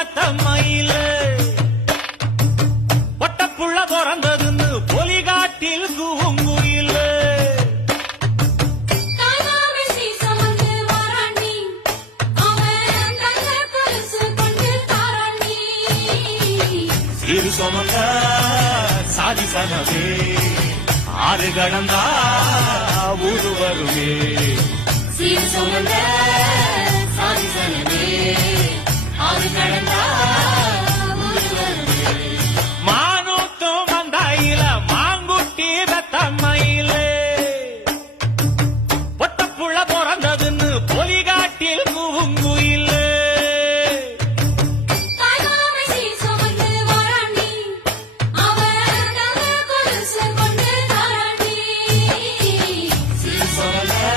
பெத்த மயில ஒட்டப்புள்ள பிறந்ததுன்னு பொலிகாட்டில் கூங்குயில சீரு சுமந்த சாதி சனவே ஆறு கடந்தா ஊரு வருவே சீர் சுமந்த சாதி சனவே ஆறு கடந்தா